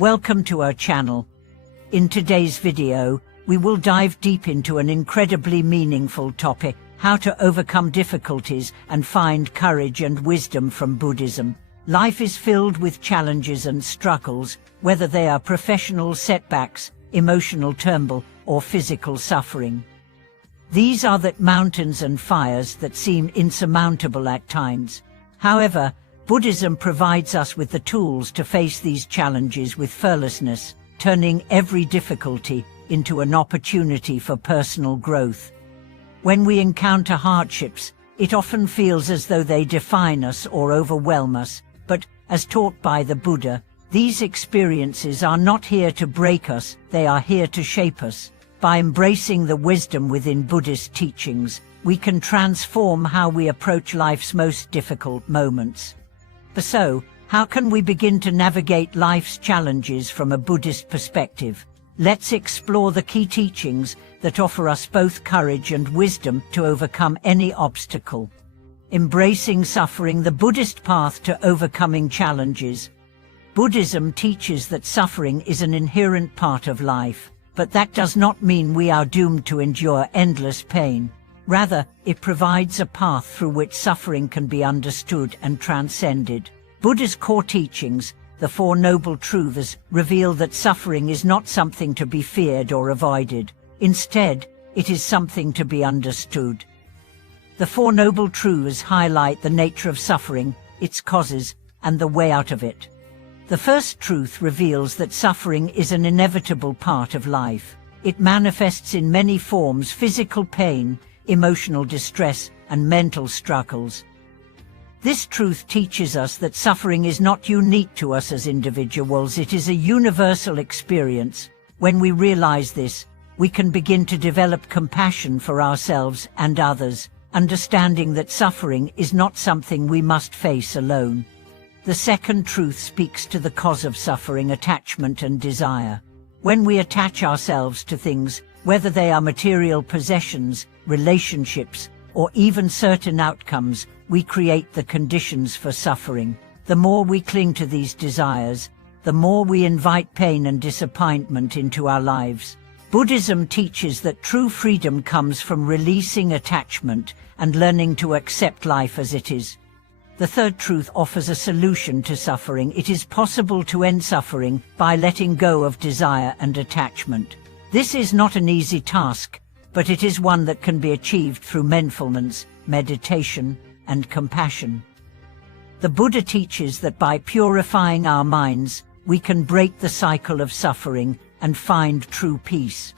Welcome to our channel. In today's video, we will dive deep into an incredibly meaningful topic: how to overcome difficulties and find courage and wisdom from Buddhism. Life is filled with challenges and struggles, whether they are professional setbacks, emotional turmoil, or physical suffering. These are the mountains and fires that seem insurmountable at times. However, Buddhism provides us with the tools to face these challenges with fearlessness, turning every difficulty into an opportunity for personal growth. When we encounter hardships, it often feels as though they define us or overwhelm us, but, as taught by the Buddha, these experiences are not here to break us, they are here to shape us. By embracing the wisdom within Buddhist teachings, we can transform how we approach life's most difficult moments. So, how can we begin to navigate life's challenges from a Buddhist perspective? Let's explore the key teachings that offer us both courage and wisdom to overcome any obstacle. Embracing suffering: the Buddhist path to overcoming challenges. Buddhism teaches that suffering is an inherent part of life, but that does not mean we are doomed to endure endless pain. Rather, it provides a path through which suffering can be understood and transcended. Buddha's core teachings, the Four Noble Truths, reveal that suffering is not something to be feared or avoided. Instead, it is something to be understood. The Four Noble Truths highlight the nature of suffering, its causes, and the way out of it. The first truth reveals that suffering is an inevitable part of life. It manifests in many forms: physical pain, emotional distress, and mental struggles. This truth teaches us that suffering is not unique to us as individuals, it is a universal experience. When we realize this, we can begin to develop compassion for ourselves and others, understanding that suffering is not something we must face alone. The second truth speaks to the cause of suffering: attachment and desire. When we attach ourselves to things, whether they are material possessions, relationships, or even certain outcomes, we create the conditions for suffering. The more we cling to these desires, the more we invite pain and disappointment into our lives. Buddhism teaches that true freedom comes from releasing attachment and learning to accept life as it is. The third truth offers a solution to suffering. It is possible to end suffering by letting go of desire and attachment. This is not an easy task, but it is one that can be achieved through mindfulness, meditation, and compassion. The Buddha teaches that by purifying our minds, we can break the cycle of suffering and find true peace.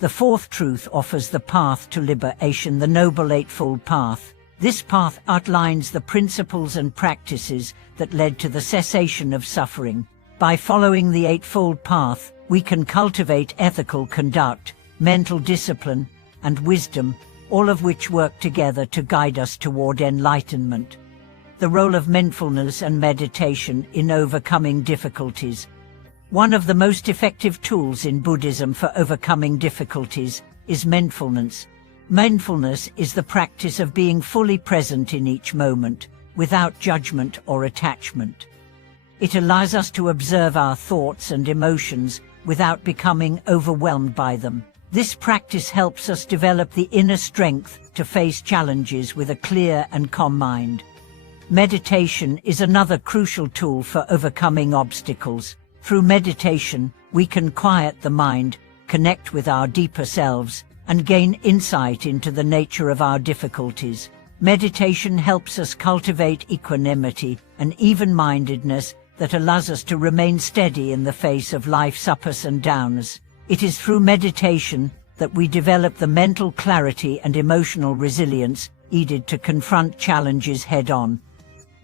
The fourth truth offers the path to liberation: the Noble Eightfold Path. This path outlines the principles and practices that led to the cessation of suffering. By following the Eightfold Path, we can cultivate ethical conduct, mental discipline, and wisdom, all of which work together to guide us toward enlightenment. The role of mindfulness and meditation in overcoming difficulties. One of the most effective tools in Buddhism for overcoming difficulties is mindfulness. Mindfulness is the practice of being fully present in each moment, without judgment or attachment. It allows us to observe our thoughts and emotions without becoming overwhelmed by them. This practice helps us develop the inner strength to face challenges with a clear and calm mind. Meditation is another crucial tool for overcoming obstacles. Through meditation, we can quiet the mind, connect with our deeper selves, and gain insight into the nature of our difficulties. Meditation helps us cultivate equanimity and even-mindedness that allows us to remain steady in the face of life's ups and downs. It is through meditation that we develop the mental clarity and emotional resilience needed to confront challenges head-on.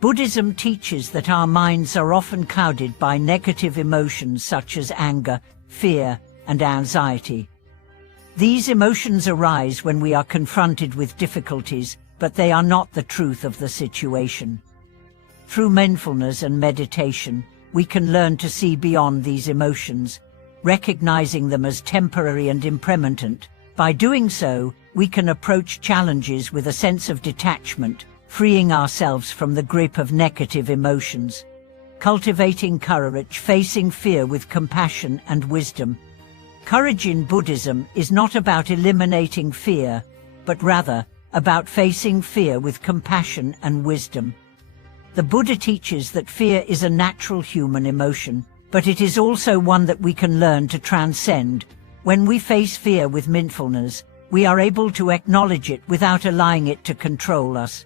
Buddhism teaches that our minds are often clouded by negative emotions such as anger, fear, and anxiety. These emotions arise when we are confronted with difficulties, but they are not the truth of the situation. Through mindfulness and meditation, we can learn to see beyond these emotions, recognizing them as temporary and impermanent. By doing so, we can approach challenges with a sense of detachment, freeing ourselves from the grip of negative emotions. Cultivating courage, facing fear with compassion and wisdom. Courage in Buddhism is not about eliminating fear, but rather about facing fear with compassion and wisdom. The Buddha teaches that fear is a natural human emotion, but it is also one that we can learn to transcend. When we face fear with mindfulness, we are able to acknowledge it without allowing it to control us.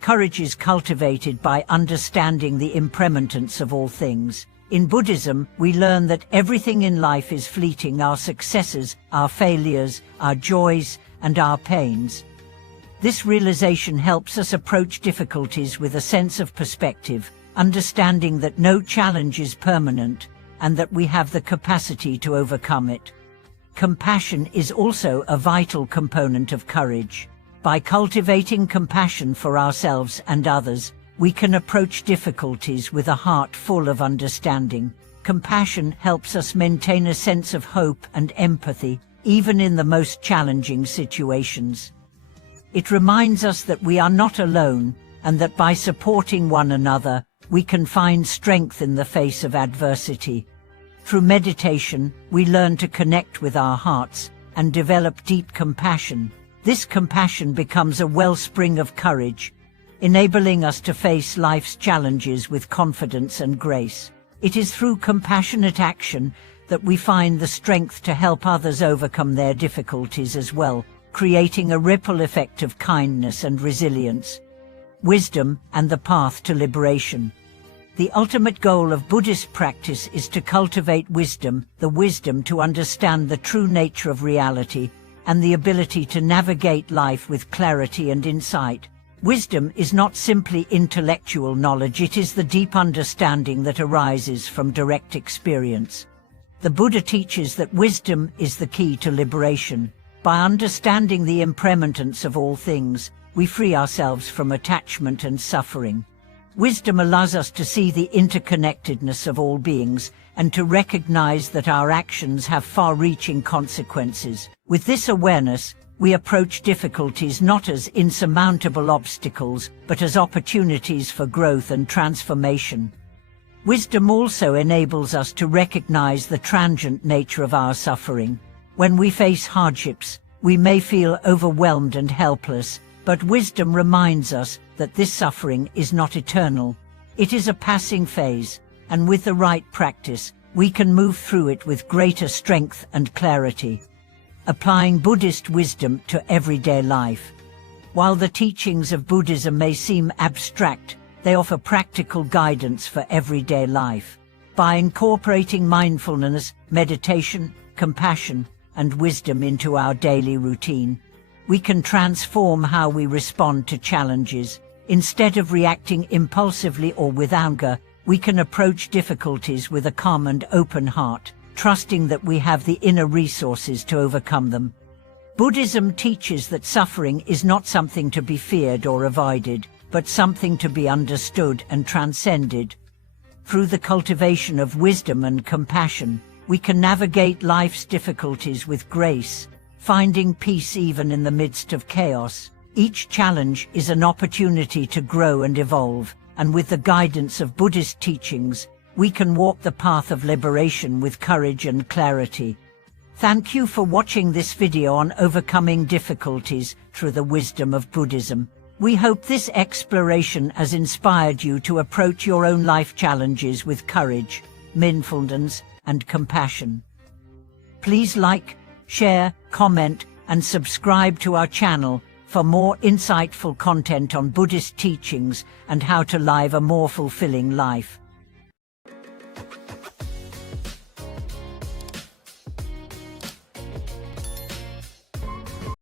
Courage is cultivated by understanding the impermanence of all things. In Buddhism, we learn that everything in life is fleeting: our successes, our failures, our joys, and our pains. This realization helps us approach difficulties with a sense of perspective, understanding that no challenge is permanent, and that we have the capacity to overcome it. Compassion is also a vital component of courage. By cultivating compassion for ourselves and others, we can approach difficulties with a heart full of understanding. Compassion helps us maintain a sense of hope and empathy, even in the most challenging situations. It reminds us that we are not alone, and that by supporting one another, we can find strength in the face of adversity. Through meditation, we learn to connect with our hearts and develop deep compassion. This compassion becomes a wellspring of courage, enabling us to face life's challenges with confidence and grace. It is through compassionate action that we find the strength to help others overcome their difficulties as well, creating a ripple effect of kindness and resilience. Wisdom and the path to liberation. The ultimate goal of Buddhist practice is to cultivate wisdom, the wisdom to understand the true nature of reality, and the ability to navigate life with clarity and insight. Wisdom is not simply intellectual knowledge, it is the deep understanding that arises from direct experience. The Buddha teaches that wisdom is the key to liberation. By understanding the impermanence of all things, we free ourselves from attachment and suffering. Wisdom allows us to see the interconnectedness of all beings and to recognize that our actions have far-reaching consequences. With this awareness, we approach difficulties not as insurmountable obstacles, but as opportunities for growth and transformation. Wisdom also enables us to recognize the transient nature of our suffering. When we face hardships, we may feel overwhelmed and helpless, but wisdom reminds us that this suffering is not eternal. It is a passing phase, and with the right practice, we can move through it with greater strength and clarity. Applying Buddhist wisdom to everyday life. While the teachings of Buddhism may seem abstract, they offer practical guidance for everyday life. By incorporating mindfulness, meditation, compassion, and wisdom into our daily routine, we can transform how we respond to challenges. Instead of reacting impulsively or with anger, we can approach difficulties with a calm and open heart, trusting that we have the inner resources to overcome them. Buddhism teaches that suffering is not something to be feared or avoided, but something to be understood and transcended. Through the cultivation of wisdom and compassion, we can navigate life's difficulties with grace, finding peace even in the midst of chaos. Each challenge is an opportunity to grow and evolve, and with the guidance of Buddhist teachings, we can walk the path of liberation with courage and clarity. Thank you for watching this video on overcoming difficulties through the wisdom of Buddhism. We hope this exploration has inspired you to approach your own life challenges with courage, mindfulness, and compassion. Please like, share, comment, and subscribe to our channel for more insightful content on Buddhist teachings and how to live a more fulfilling life.